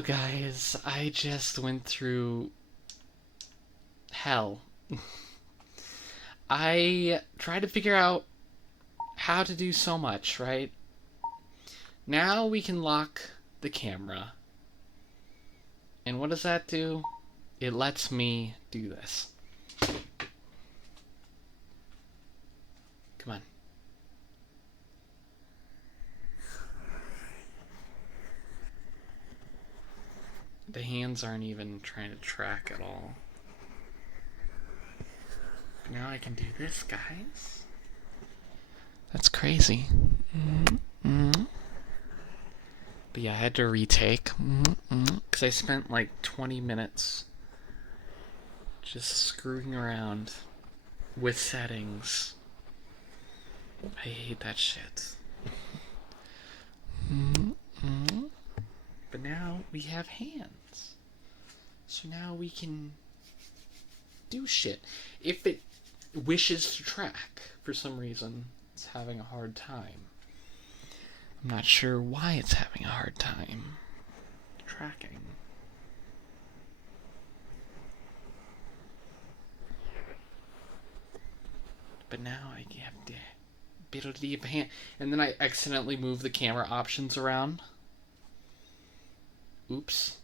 Oh, guys, I just went through hell. I tried to figure out how to do so much, right? Now we can lock the camera. And what does that do? It lets me do this. Come on. The hands aren't even trying to track at all. But now I can do this, guys. That's crazy. But yeah, I had to retake. Because I spent like 20 minutes just screwing around with settings. I hate that shit. But now we have hands. So now we can do shit. If it wishes to track, for some reason, it's having a hard time. I'm not sure why it's having a hard time tracking. But now I have the ability of hand. And then I accidentally move the camera options around. Oops.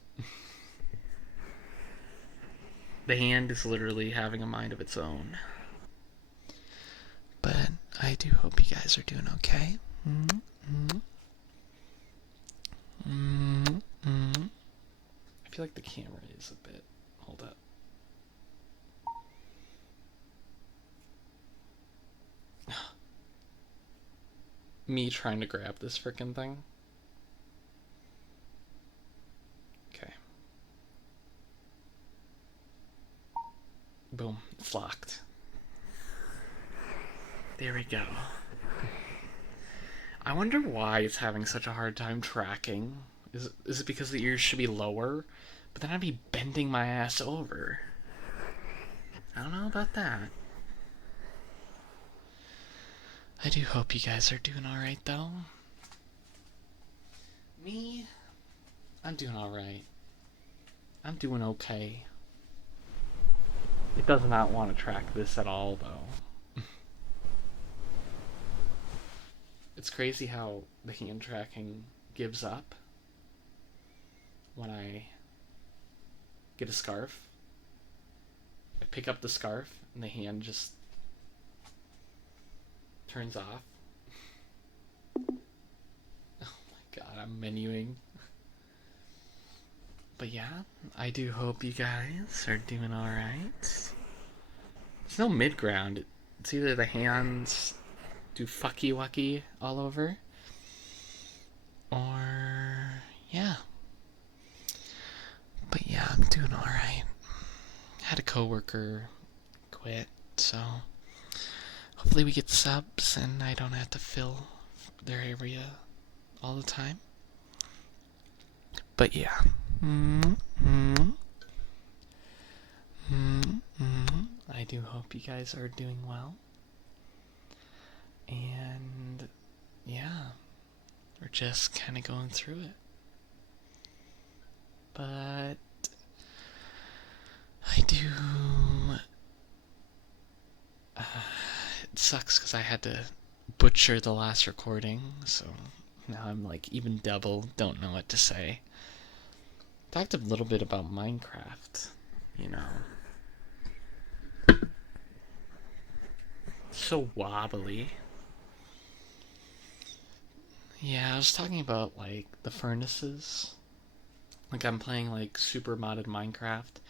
The hand is literally having a mind of its own. But I do hope you guys are doing okay. I feel like the camera is a bit. Hold up. Me trying to grab this frickin' thing. Okay. Boom. It's locked. There we go. I wonder why it's having such a hard time tracking. Is it because the ears should be lower? But then I'd be bending my ass over. I don't know about that. I do hope you guys are doing alright, though. Me? I'm doing alright. I'm doing okay. It does not want to track this at all, though. It's crazy how the hand tracking gives up when I get a scarf. I pick up the scarf and the hand just turns off. Oh my god, I'm menuing. But yeah, I do hope you guys are doing alright. There's no mid ground. It's either the hands do fucky wucky all over, or yeah. But yeah, I'm doing alright. Had a coworker quit, so hopefully we get subs and I don't have to fill their area all the time. But yeah. I do hope you guys are doing well. And yeah, we're just kind of going through it. But I do. It sucks because I had to butcher the last recording, so now I'm like even double, don't know what to say. Talked a little bit about Minecraft, you know. So wobbly. Yeah, I was talking about like the furnaces. Like I'm playing like super modded Minecraft,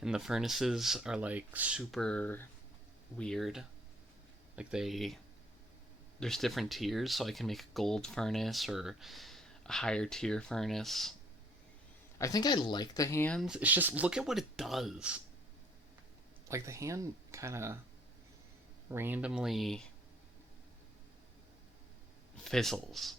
and the furnaces are like super weird. Like there's different tiers, so I can make a gold furnace or a higher tier furnace. I think I like the hands. It's just look at what it does. Like the hand kind of randomly fizzles.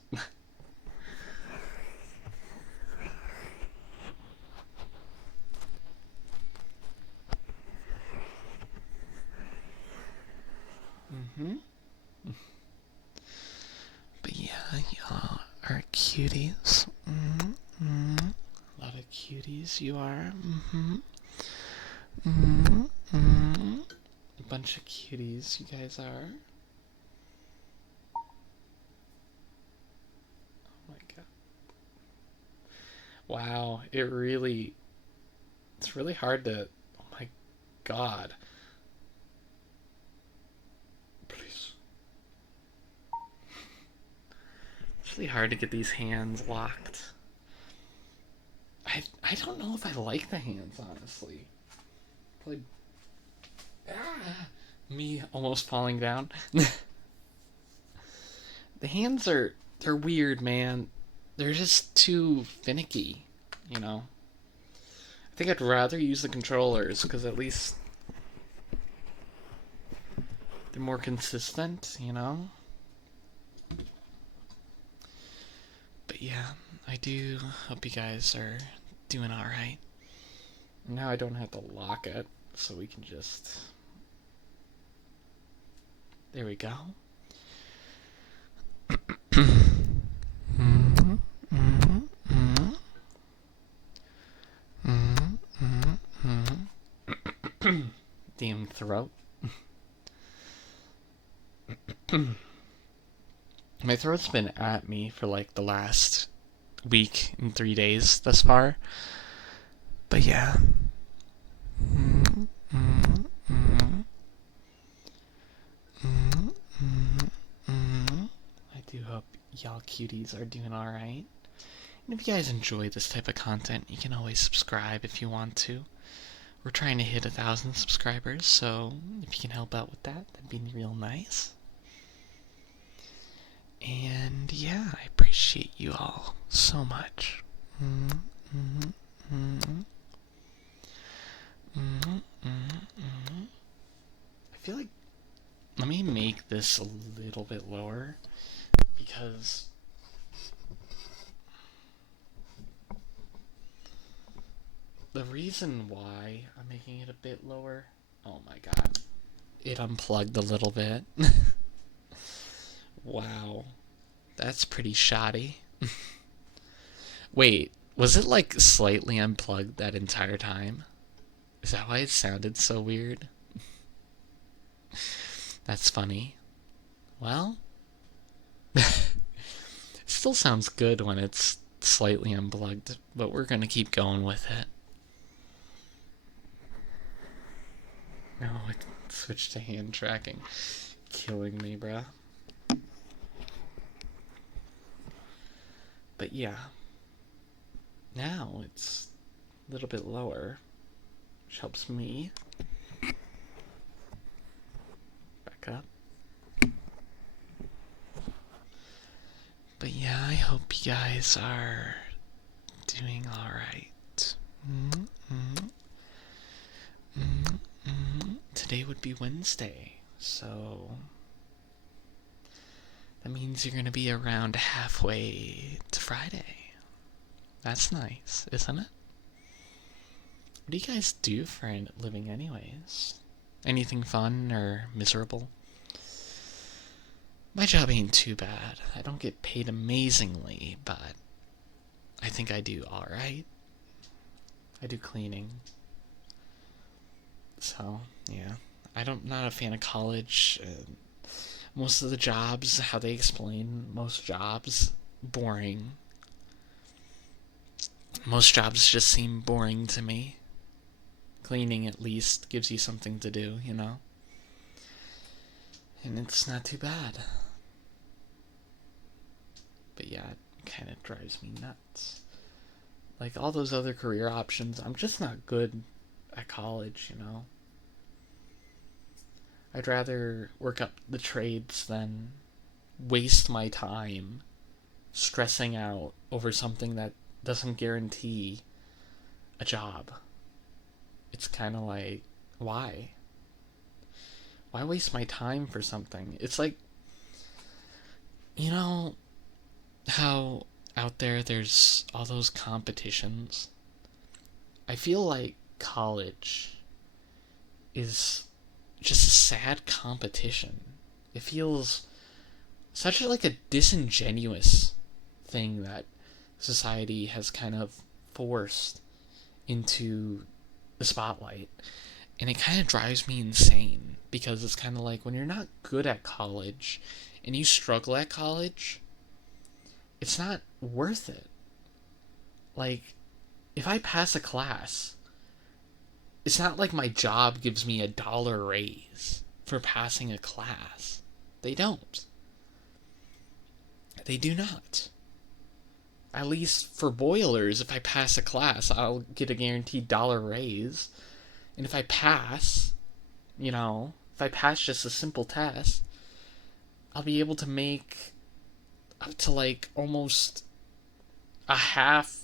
But yeah, y'all are cuties. A lot of cuties you are. Mm-hmm. Mm-hmm. Mm-hmm. A bunch of cuties you guys are. Oh my god. Wow, it's really hard to, oh my god. Please. It's really hard to get these hands locked. I don't know if I like the hands, honestly. Like, me almost falling down. The hands they're weird, man. They're just too finicky, you know. I think I'd rather use the controllers because at least they're more consistent, you know. But yeah, I do hope you guys are doing all right. Now I don't have to lock it, so we can just. There we go. Mm-hmm, mm-hmm, mm-hmm. Mm-hmm, mm-hmm, mm-hmm. Damn throat. My throat's been at me for like the last week and 3 days thus far. But yeah. Mm-hmm, mm-hmm, mm-hmm. Mm-hmm, mm-hmm, mm-hmm. I do hope y'all cuties are doing alright. And if you guys enjoy this type of content, you can always subscribe if you want to. We're trying to hit 1,000 subscribers, so if you can help out with that, that'd be real nice. And yeah, I appreciate you all so much. Mm-hmm, mm-hmm, mm-hmm. Mm-hmm, mm-hmm. I feel like, let me make this a little bit lower because the reason why I'm making it a bit lower, oh my god, it unplugged a little bit. Wow, that's pretty shoddy. Wait, was it like slightly unplugged that entire time? Is that why it sounded so weird? That's funny. Well, it still sounds good when it's slightly unplugged, but we're gonna keep going with it. No, it switched to hand tracking. Killing me, bruh. But yeah. Now it's a little bit lower, which helps me. Back up. But yeah, I hope you guys are doing alright. Mm-hmm. Mm-hmm. Today would be Wednesday, so that means you're gonna be around halfway to Friday. That's nice, isn't it? What do you guys do for a living anyways? Anything fun or miserable? My job ain't too bad. I don't get paid amazingly, but I think I do alright. I do cleaning. So, yeah. Not a fan of college. Most of the jobs, how they explain most jobs, boring. Most jobs just seem boring to me. Cleaning, at least, gives you something to do, you know? And it's not too bad. But yeah, it kind of drives me nuts. Like, all those other career options, I'm just not good at college, you know? I'd rather work up the trades than waste my time stressing out over something that doesn't guarantee a job. It's kind of like, why? Why waste my time for something? It's like, you know how out there's all those competitions? I feel like college is just a sad competition. It feels such like a disingenuous thing that society has kind of forced into the spotlight. And it kind of drives me insane because it's kind of like when you're not good at college and you struggle at college, it's not worth it. Like, if I pass a class, it's not like my job gives me $1 raise for passing a class. They don't. They do not. At least for boilers, if I pass a class, I'll get a guaranteed $1 raise. And if I pass, if I pass just a simple test, I'll be able to make up to like almost a half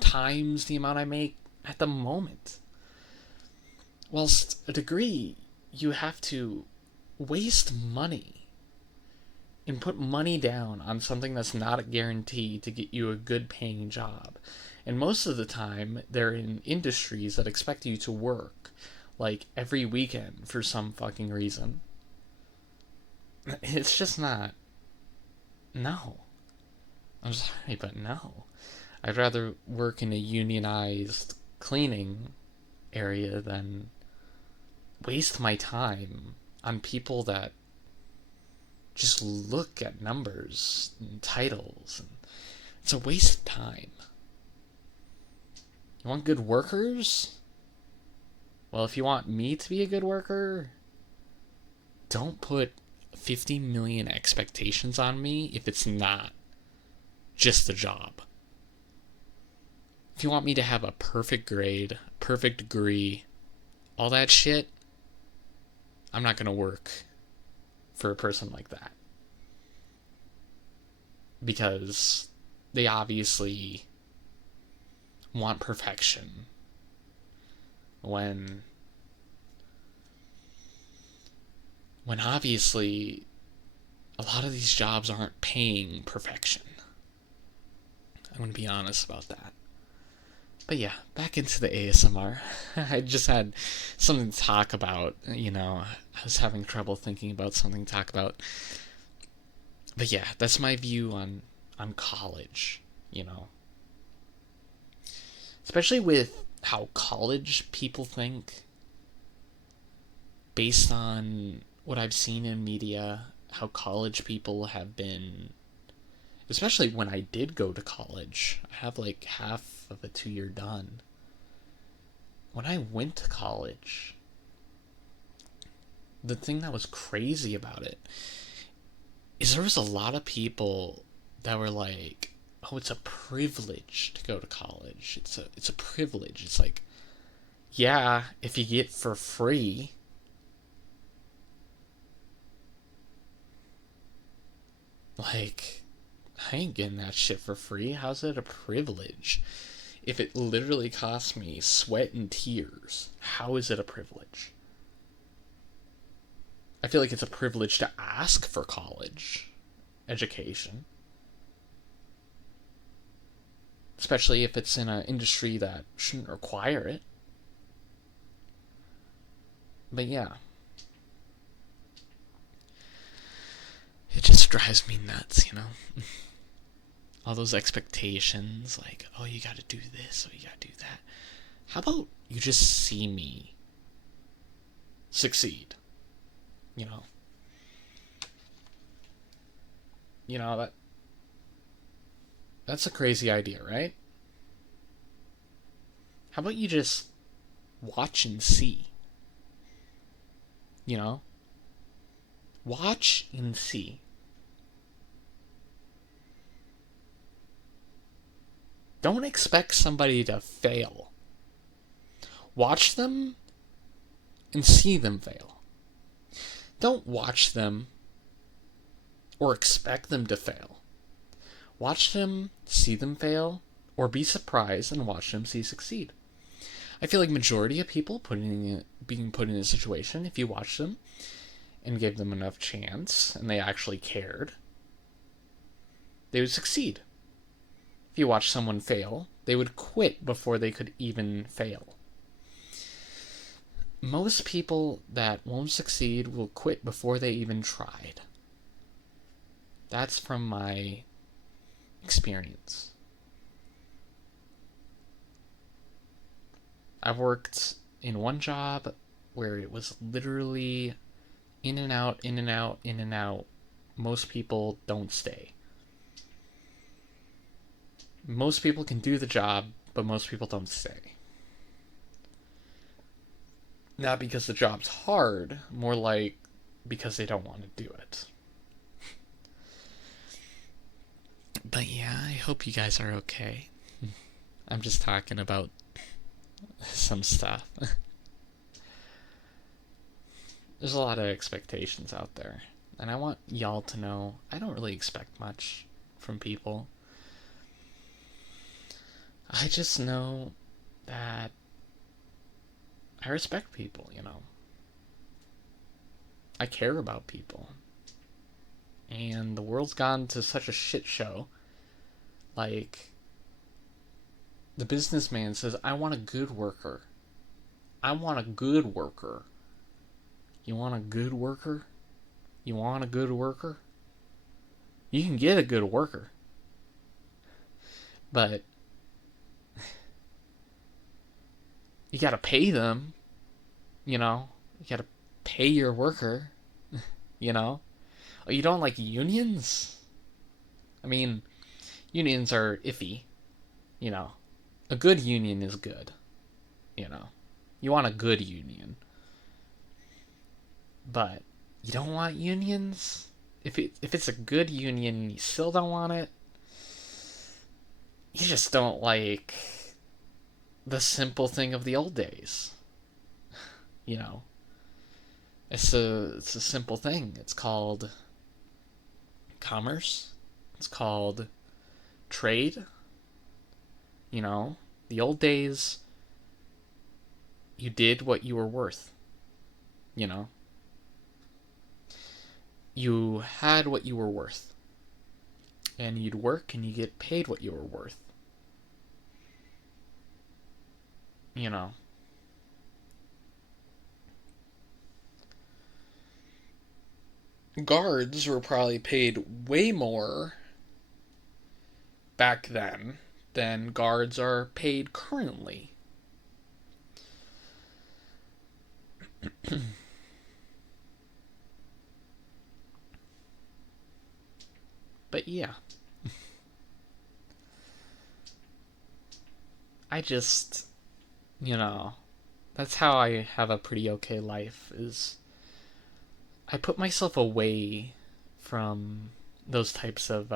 times the amount I make at the moment. Whilst a degree, you have to waste money and put money down on something that's not a guarantee to get you a good paying job. And most of the time, they're in industries that expect you to work like every weekend for some fucking reason. It's just not. No. I'm sorry, but no. I'd rather work in a unionized cleaning area than waste my time on people that just look at numbers and titles. And it's a waste of time. You want good workers? Well, if you want me to be a good worker, don't put 50 million expectations on me if it's not just a job. If you want me to have a perfect grade, perfect degree, all that shit, I'm not going to work for a person like that. Because they obviously want perfection when obviously a lot of these jobs aren't paying perfection. I'm going to be honest about that. But yeah, back into the ASMR. I just had something to talk about, I was having trouble thinking about something to talk about. But yeah, that's my view on college, Especially with how college people think, based on what I've seen in media, how college people have been, especially when I did go to college. I have like half of a 2-year done. When I went to college, the thing that was crazy about it is there was a lot of people that were like, oh, it's a privilege to go to college. It's a privilege. It's like, yeah, if you get for free. Like, I ain't getting that shit for free. How's it a privilege? If it literally costs me sweat and tears, how is it a privilege? I feel like it's a privilege to ask for college education. Especially if it's in an industry that shouldn't require it. But yeah. It just drives me nuts, All those expectations, like, oh, you gotta do this, oh, you gotta do that. How about you just see me succeed? That's a crazy idea, right? How about you just watch and see? Watch and see. Don't expect somebody to fail. Watch them and see them fail. Don't watch them or expect them to fail. Watch them, see them fail, or be surprised and watch them see succeed. I feel like majority of people being put in a situation, if you watch them and gave them enough chance and they actually cared, they would succeed. If you watch someone fail, they would quit before they could even fail. Most people that won't succeed will quit before they even tried. That's from my experience. I've worked in one job where it was literally in and out, in and out, in and out. Most people don't stay. Most people can do the job, but most people don't stay. Not because the job's hard, more like because they don't want to do it. But yeah, I hope you guys are okay. I'm just talking about some stuff. There's a lot of expectations out there. And I want y'all to know I don't really expect much from people. I just know that I respect people, you know. I care about people. And the world's gone to such a shit show. Like, the businessman says, I want a good worker. I want a good worker. You want a good worker? You want a good worker? You can get a good worker. But you gotta pay them, you know? You gotta pay your worker, you know? Oh, you don't like unions? I mean, unions are iffy, you know? A good union is good, you know? You want a good union. But you don't want unions? If it's a good union and you still don't want it, you just don't like the simple thing of the old days. You know, it's a simple thing. It's called commerce. It's called trade. You know, the old days, you did what you were worth. You know, you had what you were worth, and you'd work and you get paid what you were worth. You know, guards were probably paid way more back then than guards are paid currently. But yeah, I just, you know, that's how I have a pretty okay life is I put myself away from those types of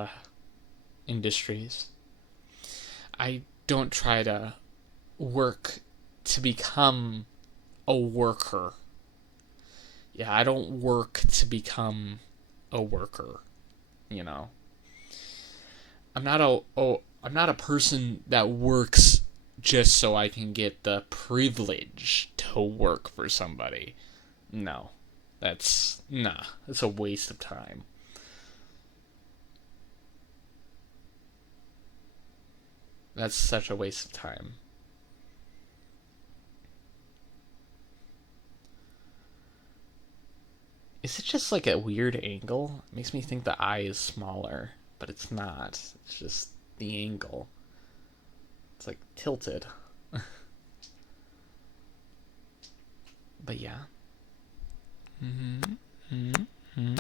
industries. I don't try to work to become a worker. Yeah, I don't work to become a worker, you know. I'm not a person that works just so I can get the privilege to work for somebody. No. That's a waste of time. That's such a waste of time. Is it just like a weird angle? It makes me think the eye is smaller, but it's not. It's just the angle. It's like tilted. But yeah. Mm-hmm. Mm-hmm.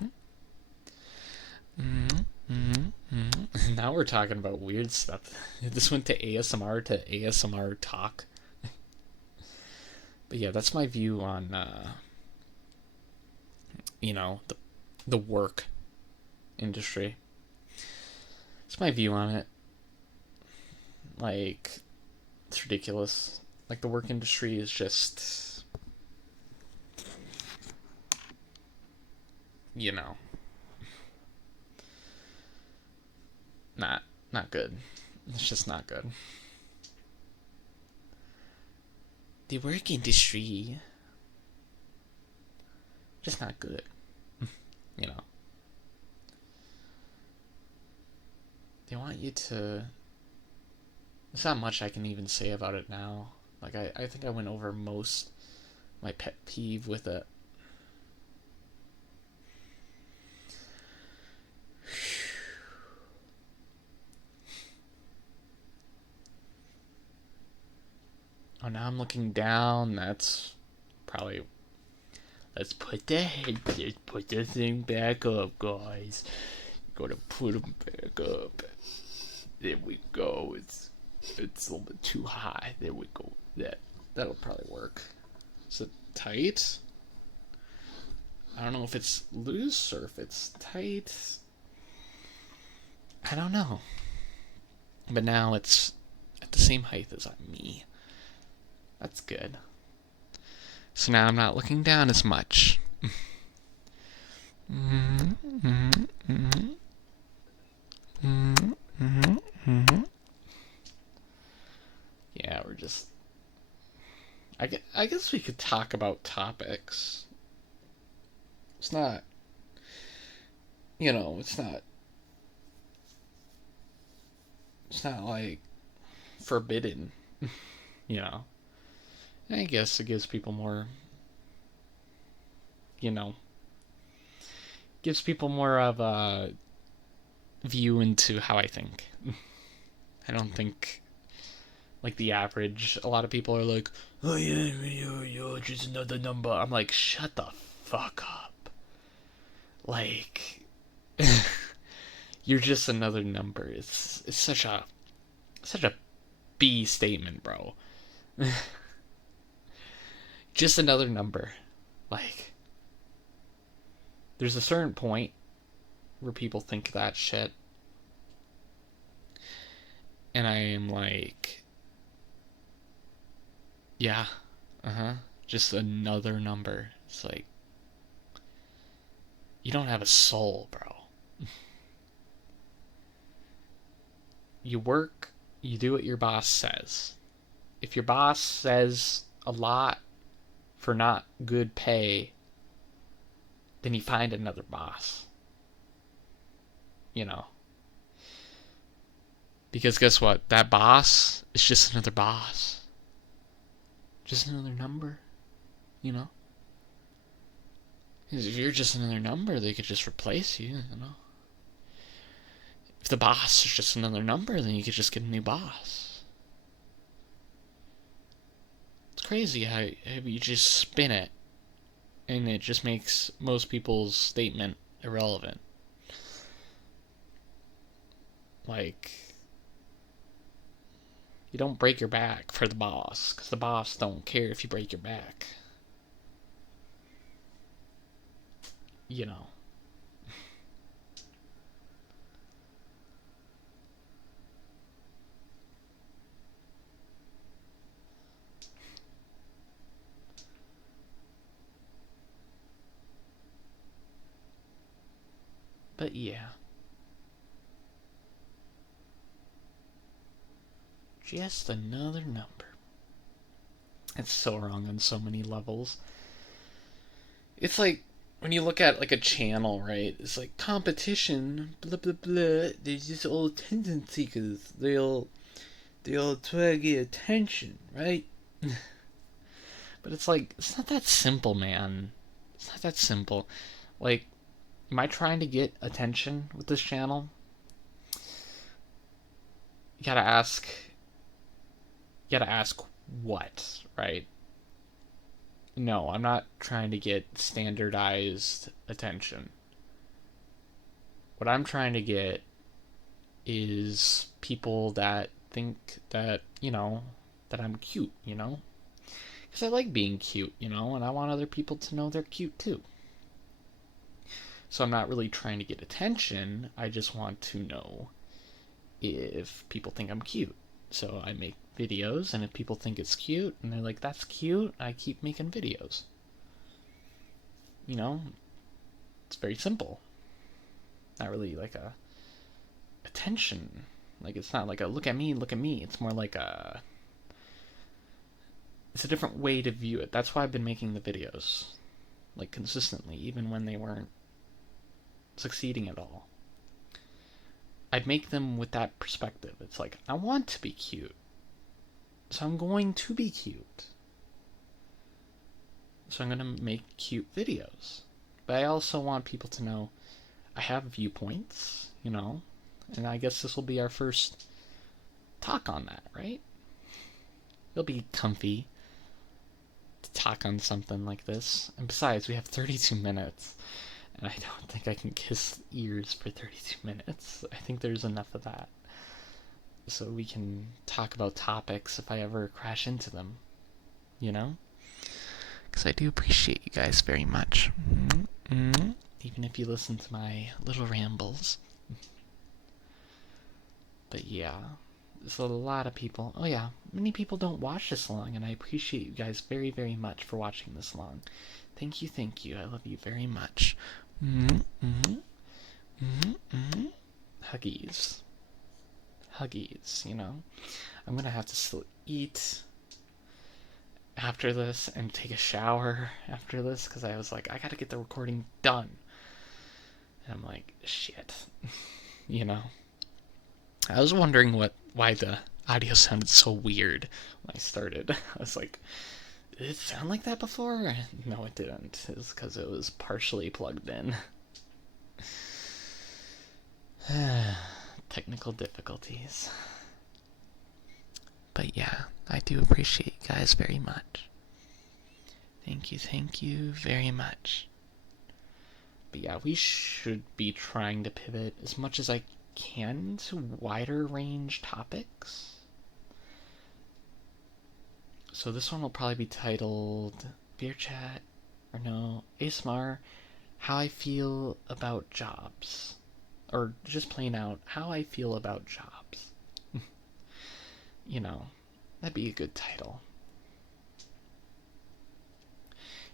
Mm-hmm. Mm-hmm. Now we're talking about weird stuff. This went to ASMR talk. But yeah, that's my view on you know, the work industry. It's my view on it. Like, it's ridiculous. Like, the work industry is just, you know, not not good. It's just not good. The work industry, just not good. You know, they want you to. There's not much I can even say about it now. Like, I think I went over most my pet peeve with it. Oh, now I'm looking down. That's probably. Let's put the thing back up, guys. Gotta put them back up. There we go. It's a little bit too high. There we go. That'll probably work. Is it tight? I don't know if it's loose or if it's tight. I don't know. But now it's at the same height as me. That's good. So now I'm not looking down as much. Yeah, we're just. I guess we could talk about topics. It's not. It's not. It's not like forbidden. You know. I guess it gives people more. You know. Gives people more of a view into how I think. I don't think like the average. A lot of people are like, "Oh yeah, you're just another number." I'm like, shut the fuck up. Like, you're just another number. It's such a B statement, bro. Just another number. Like, there's a certain point where people think that shit, and I am like, yeah, just another number. It's like, you don't have a soul, bro. You work, you do what your boss says. If your boss says a lot for not good pay, then you find another boss. You know. Because guess what? That boss is just another boss. Just another number. You know? Because if you're just another number, they could just replace you, you know? If the boss is just another number, then you could just get a new boss. It's crazy how you just spin it, and it just makes most people's statement irrelevant. Like, you don't break your back for the boss, because the boss don't care if you break your back. You know. But yeah. Just another number. It's so wrong on so many levels. It's like when you look at like a channel, right? It's like competition, blah blah blah. They're just all attention seekers. They all try to get attention, right? But it's like it's not that simple, man. It's not that simple. Like, am I trying to get attention with this channel? You gotta ask. You gotta ask what, right? No, I'm not trying to get standardized attention. What I'm trying to get is people that think that, that I'm cute, Because I like being cute, and I want other people to know they're cute too. So I'm not really trying to get attention, I just want to know if people think I'm cute. So I make videos, and if people think it's cute, and they're like, that's cute, I keep making videos. It's very simple. Not really like a attention. Like, it's not like a look at me, look at me. It's more like it's a different way to view it. That's why I've been making the videos, like, consistently, even when they weren't succeeding at all. I'd make them with that perspective. It's like, I want to be cute, so I'm going to be cute. So I'm going to make cute videos. But I also want people to know I have viewpoints, and I guess this will be our first talk on that, right? It'll be comfy to talk on something like this. And besides, we have 32 minutes. And I don't think I can kiss ears for 32 minutes. I think there's enough of that. So we can talk about topics if I ever crash into them. You know? Because I do appreciate you guys very much. Mm-hmm. Even if you listen to my little rambles. But yeah, there's a lot of people. Oh yeah, many people don't watch this long, and I appreciate you guys very, very much for watching this long. Thank you, thank you. I love you very much. Huggies. Huggies, you know? I'm gonna have to still eat after this and take a shower after this because I was like, I gotta get the recording done. And I'm like, shit. You know? I was wondering why the audio sounded so weird when I started. I was like, did it sound like that before? No, it didn't. It's because it was partially plugged in. Technical difficulties. But yeah, I do appreciate you guys very much. Thank you very much. But yeah, we should be trying to pivot as much as I can to wider range topics. So this one will probably be titled VRChat, or no, ASMR, How I Feel About Jobs. Or just plain out, How I Feel About Jobs. You know, that'd be a good title.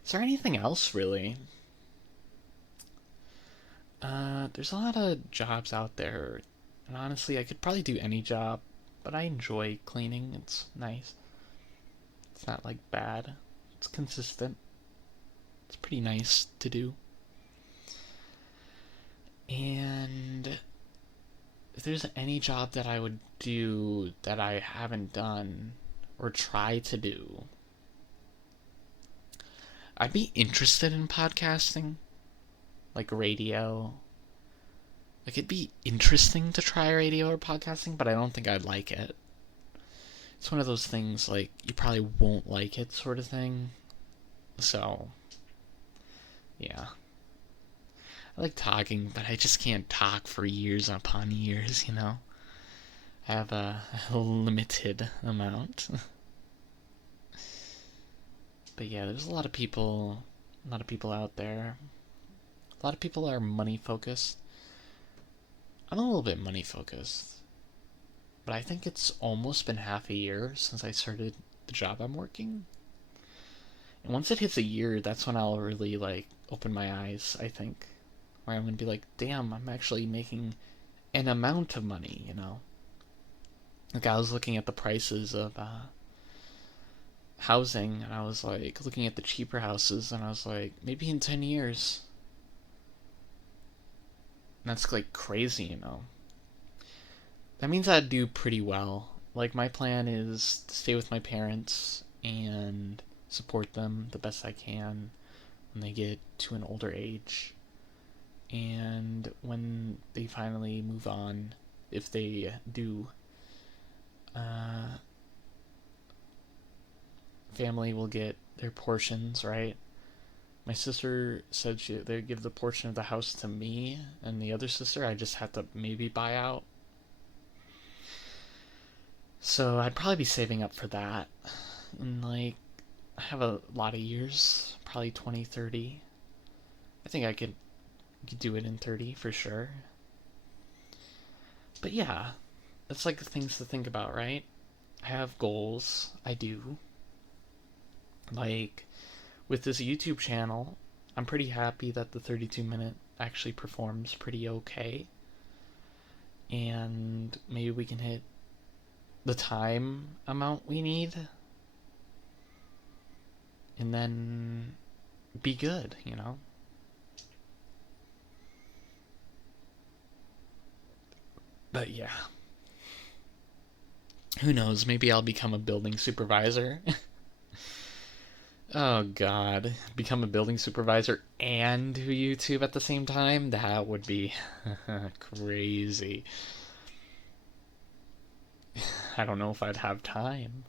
Is there anything else, really? There's a lot of jobs out there, and honestly, I could probably do any job, but I enjoy cleaning. It's nice. It's not, like, bad. It's consistent. It's pretty nice to do. And if there's any job that I would do that I haven't done or try to do, I'd be interested in podcasting, like radio. Like, it'd be interesting to try radio or podcasting, but I don't think I'd like it. It's one of those things, like, you probably won't like it sort of thing. So, yeah. I like talking, but I just can't talk for years upon years, you know? I have a limited amount. But yeah, there's a lot of people out there. A lot of people are money focused. I'm a little bit money focused. But I think it's almost been half a year since I started the job I'm working. And once it hits a year, that's when I'll really, like, open my eyes, I think. Where I'm going to be like, damn, I'm actually making an amount of money, you know? Like, I was looking at the prices of housing, and I was, like, looking at the cheaper houses, and I was like, maybe in 10 years. And that's, like, crazy, you know? That means I'd do pretty well. Like, my plan is to stay with my parents and support them the best I can when they get to an older age. And when they finally move on, if they do, family will get their portions, right? My sister said they'd give the portion of the house to me, and the other sister I just had to maybe buy out. So I'd probably be saving up for that. And, like, I have a lot of years, probably 20, 30. I think I could do it in 30 for sure. But yeah, that's like the things to think about, right? I have goals. I do. Like, with this YouTube channel, I'm pretty happy that the 32-minute actually performs pretty okay. And maybe we can hit the time amount we need. And then be good, you know? But yeah. Who knows? Maybe I'll become a building supervisor. Oh god. Become a building supervisor and do YouTube at the same time? That would be crazy. I don't know if I'd have time.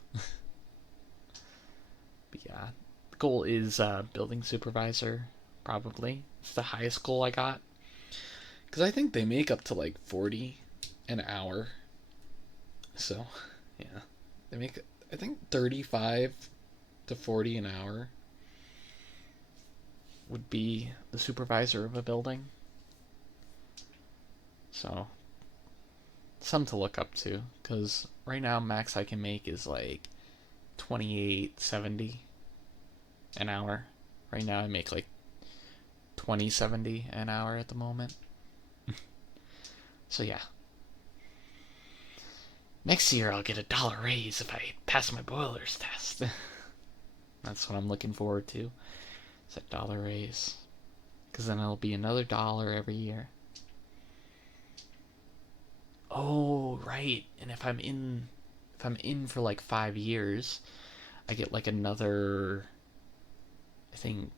yeah, the goal is building supervisor. Probably it's the highest goal I got because I think they make up to like 40 an hour. So yeah, they make I think 35 to 40 an hour would be the supervisor of a building. So some to look up to because right now max I can make is like 28.70 an hour. Right now I make like 20.70 an hour at the moment. So yeah. Next year I'll get $1 raise if I pass my boilers test. That's what I'm looking forward to. It's $1 raise. Because then it'll be another dollar every year. Oh, right. And if I'm in for like 5 years, I get like another, I think,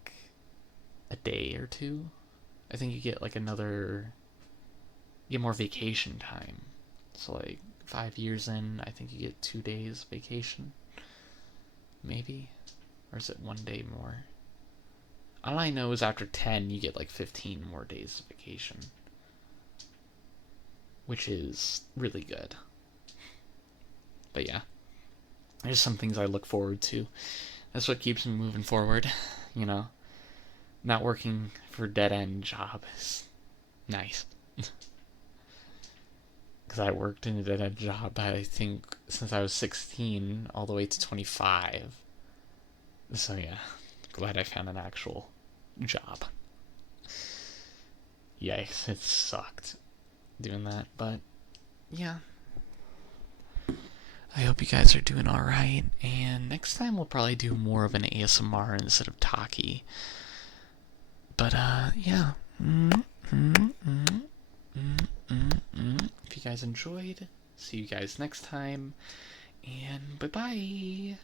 a day or two. I think you get like another, you get more vacation time. So like 5 years in, I think you get 2 days vacation. Maybe? Or is it 1 day more? All I know is after 10, you get like 15 more days of vacation. Which is really good. But yeah, there's some things I look forward to. That's what keeps me moving forward. You know, not working for a dead end job is nice. Because I worked in a dead end job, I think, since I was 16 all the way to 25. So yeah, glad I found an actual job. Yikes, it sucked doing that, but yeah. I hope you guys are doing alright, and next time we'll probably do more of an ASMR instead of talkie. But yeah. If you guys enjoyed, see you guys next time, and bye bye.